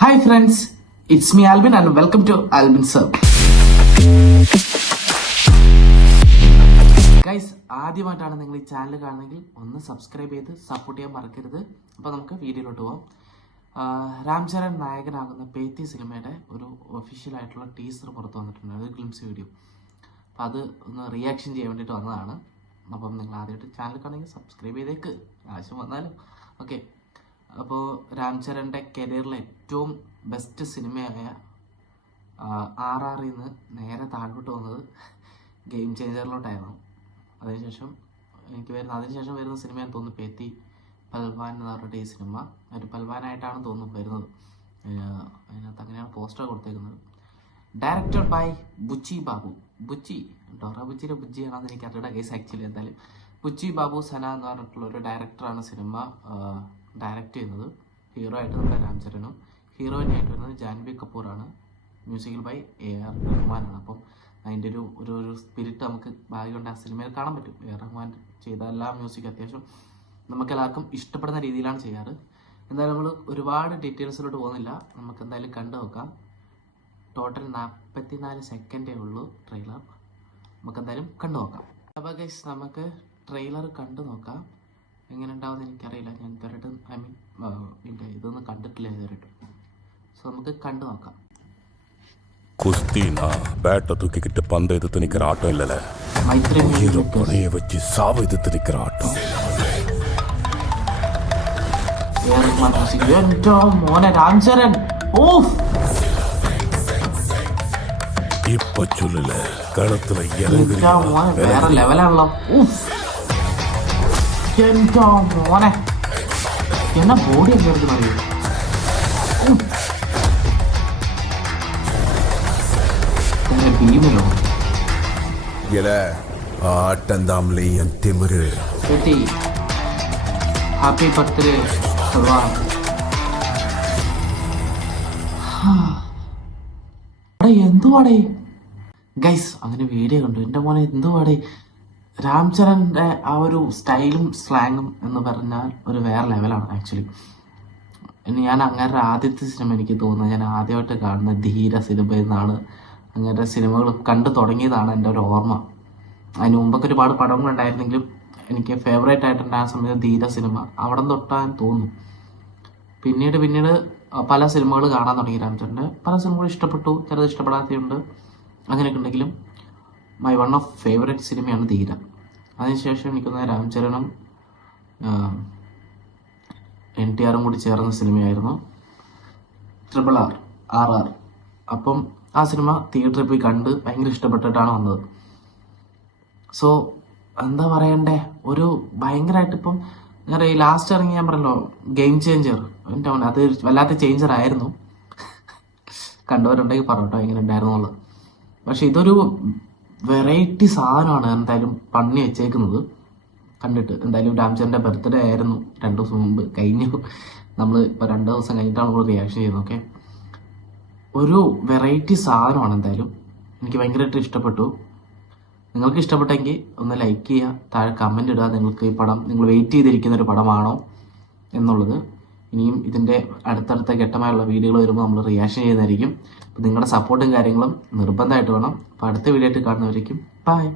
Hi friends, it's me Albin and welcome to Albin sir. Guys, ആദ്യമായിട്ടാണ് നിങ്ങൾ ഈ ചാനൽ കാണുന്നെങ്കിൽ ഒന്ന് സബ്സ്ക്രൈബ് ചെയ്ത് സപ്പോർട്ട് ചെയ്യാൻ മറക്കരുത്. അപ്പോൾ നമുക്ക് വീഡിയോയിലോട്ട് പോകാം. രാം ചരൺ നായകനാകുന്ന പേത്തി സിനിമയുടെ ഒരു ഒഫീഷ്യൽ ആയിട്ടുള്ള ടീസർ പുറത്ത് വന്നിട്ടുണ്ട്, ഒരു ഗ്ലിംസ് വീഡിയോ. അപ്പം അത് ഒന്ന് റിയാക്ഷൻ ചെയ്യാൻ വേണ്ടിയിട്ട് വന്നതാണ്. അപ്പം നിങ്ങൾ ആദ്യമായിട്ട് ചാനൽ കാണുമെങ്കിൽ സബ്സ്ക്രൈബ് ചെയ്തേക്ക്, ആവശ്യം വന്നാലും. ഓക്കെ, അപ്പോൾ രാം ചരണിൻ്റെ കരിയറിലെ ഏറ്റവും ബെസ്റ്റ് സിനിമയായ RRR നിന്ന് നേരെ താഴോട്ട് വന്നത് ഗെയിം ചേഞ്ചറിലോട്ടായിരുന്നു. അതിനുശേഷം അതിനുശേഷം വരുന്ന സിനിമയാണെന്ന് തോന്നുന്നു പേത്തി പൽവാൻ എന്ന് പറഞ്ഞിട്ട് ഈ സിനിമ. ഒരു പൽവാനായിട്ടാണ് തോന്നുന്നു വരുന്നത്. അതിനകത്ത് അങ്ങനെയാണ് പോസ്റ്റർ കൊടുത്തേക്കുന്നത്. Directed by Buchi Babu. ബുച്ചി ഡോറ ബുച്ചിയുടെ ബുജ്ജിയാണെന്ന് എനിക്ക് അറിയുടെ കേസ് ആക്ച്വലി. എന്തായാലും ബുച്ചി ബാബു സന എന്ന് പറഞ്ഞിട്ടുള്ള ഒരു ഡയറക്ടറാണ് സിനിമ ഡയറക്റ്റ് ചെയ്യുന്നത്. ഹീറോ ആയിട്ട് നമ്മുടെ രാം ചരണും ഹീറോയിനായിട്ട് വരുന്നത് ജാൻവി കപൂറാണ്. മ്യൂസിക്കൽ ബൈ AR റഹ്മാനാണ്. അപ്പം അതിൻ്റെ ഒരു സ്പിരിറ്റ് നമുക്ക് ഭാഗ്യമുണ്ട് ആ സിനിമയിൽ കാണാൻ പറ്റും. AR റഹ്മാൻ ചെയ്ത എല്ലാ മ്യൂസിക് അത്യാവശ്യം നമുക്കെല്ലാവർക്കും ഇഷ്ടപ്പെടുന്ന രീതിയിലാണ് ചെയ്യാറ്. എന്തായാലും നമ്മൾ ഒരുപാട് ഡീറ്റെയിൽസിലോട്ട് പോകുന്നില്ല, നമുക്ക് എന്തായാലും കണ്ടു നോക്കാം. ടോട്ടൽ 44 സെക്കൻഡേ ഉള്ളൂ ട്രെയിലർ. നമുക്ക് എന്തായാലും കണ്ടു നോക്കാം. അപ്പോൾ ഗൈസ്, നമുക്ക് ട്രെയിലർ കണ്ടു നോക്കാം. എങ്ങനെ ഉണ്ടാവുമെന്ന് എനിക്കറിയില്ല, ഞാൻ ഇതുവരെയായിട്ട് ഇതിൻ്റെ ഇതൊന്നും കണ്ടിട്ടില്ല ഇതുവരെയായിട്ട്. സോ നമുക്ക് കണ്ടു നോക്കാം. குஸ்தினா பேட்டை தூக்கிக்கிட்டு பந்த எதிர்த்து நிக்கிற ஆட்டம் இல்லல, புனைய வச்சு சாவ எதிர்த்து நிக்கிற ஆட்டம். മോനെ രാം ചരൺ, இப்ப சொல்லல, களத்துல இறங்கி വേറെ ലെവലാണല്ലോ. എന്താ മോനെ, എന്നാ ബോഡി ഒക്കെ എടുത്ത് മതി. ഭീമനോ ஆட்டந்தாமலையும் திமிரு. ഹാപ്പി ബർത്ത്ഡേ ഭഗവാൻ. എന്തുവാടേ ഗൈസ്, അങ്ങനെ വീഡിയോ കണ്ടു. എൻ്റെ മോനെ എന്തുവാടേ, രാം ചരണിൻ്റെ ആ ഒരു സ്റ്റൈലും സ്ലാങ്ങും എന്ന് പറഞ്ഞാൽ ഒരു വേറെ ലെവലാണ് ആക്ച്വലി. ഞാൻ അങ്ങേരുടെ ആദ്യത്തെ സിനിമ എനിക്ക് തോന്നുന്നത്, ഞാൻ ആദ്യമായിട്ട് കാണുന്ന ധീര സിനിമയിൽ നിന്നാണ്. അങ്ങേരുടെ സിനിമകൾ കണ്ടു തുടങ്ങിയതാണ് എൻ്റെ ഒരു ഓർമ്മ. അതിന് മുമ്പൊക്കെ ഒരുപാട് പടങ്ങളുണ്ടായിരുന്നെങ്കിലും എനിക്ക് ഫേവറേറ്റ് ആയിട്ടുണ്ട് ആ സമയത്ത് ധീര സിനിമ. അവിടെ തൊട്ടാൻ തോന്നുന്നു. പിന്നീട് പല സിനിമകൾ കാണാൻ തുടങ്ങി രാം ചരണിൻ്റെ. പല സിനിമകൾ ഇഷ്ടപ്പെട്ടു, ചിലത് ഇഷ്ടപ്പെടാത്തതുണ്ട്. അങ്ങനെയൊക്കെ ഉണ്ടെങ്കിലും മൈ വൺ ഓഫ് ഫേവറേറ്റ് സിനിമയാണ് ധീര. അതിനുശേഷം എനിക്കൊന്ന് രാം ചരണും NTR കൂടി ചേർന്ന സിനിമയായിരുന്നു RRR. അപ്പം ആ സിനിമ തിയേറ്ററിൽ പോയി കണ്ട് ഭയങ്കര ഇഷ്ടപ്പെട്ടിട്ടാണ് വന്നത്. സോ എന്താ പറയണ്ടേ, ഒരു ഭയങ്കരമായിട്ട് ഇപ്പം ഈ ലാസ്റ്റ് ഇറങ്ങി ഞാൻ പറഞ്ഞല്ലോ ഗെയിം ചേഞ്ചർ, എൻ്റെ അത് വല്ലാത്ത ചേഞ്ചർ ആയിരുന്നു. കണ്ടവരുണ്ടെങ്കിൽ പറഞ്ഞോട്ടോ എങ്ങനെ ഉണ്ടായിരുന്നുള്ളത്. പക്ഷെ ഇതൊരു വെറൈറ്റി സാധനമാണ് എന്തായാലും പണി വെച്ചേക്കുന്നത്. കണ്ടിട്ട് എന്തായാലും രാം ചരണിൻ്റെ ബർത്ത്ഡേ ആയിരുന്നു 2 ദിവസം മുമ്പ് കഴിഞ്ഞു. നമ്മൾ ഇപ്പോൾ 2 ദിവസം കഴിഞ്ഞിട്ടാണ് നമ്മൾ റിയാക്ഷൻ ചെയ്യുന്നത്. ഓക്കെ, ഒരു വെറൈറ്റി സാധനമാണ്. എന്തായാലും എനിക്ക് ഭയങ്കരമായിട്ട് ഇഷ്ടപ്പെട്ടു. നിങ്ങൾക്ക് ഇഷ്ടപ്പെട്ടെങ്കിൽ ഒന്ന് ലൈക്ക് ചെയ്യുക, താഴെ കമൻ്റ് ഇടുക. നിങ്ങൾക്ക് ഈ പടം നിങ്ങൾ വെയിറ്റ് ചെയ്തിരിക്കുന്ന ഒരു പടമാണോ എന്നുള്ളത്. ഇനിയും ഇതിൻ്റെ അടുത്തടുത്ത ഘട്ടമായുള്ള വീഡിയോകൾ വരുമ്പോൾ നമ്മൾ റിയാക്ഷൻ ചെയ്യുന്നതായിരിക്കും. അപ്പോൾ നിങ്ങളുടെ സപ്പോർട്ടും കാര്യങ്ങളും നിർബന്ധമായിട്ട് വേണം. അപ്പോൾ അടുത്ത വീഡിയോ ആയിട്ട് കാണുന്നവരേക്കും ബൈ.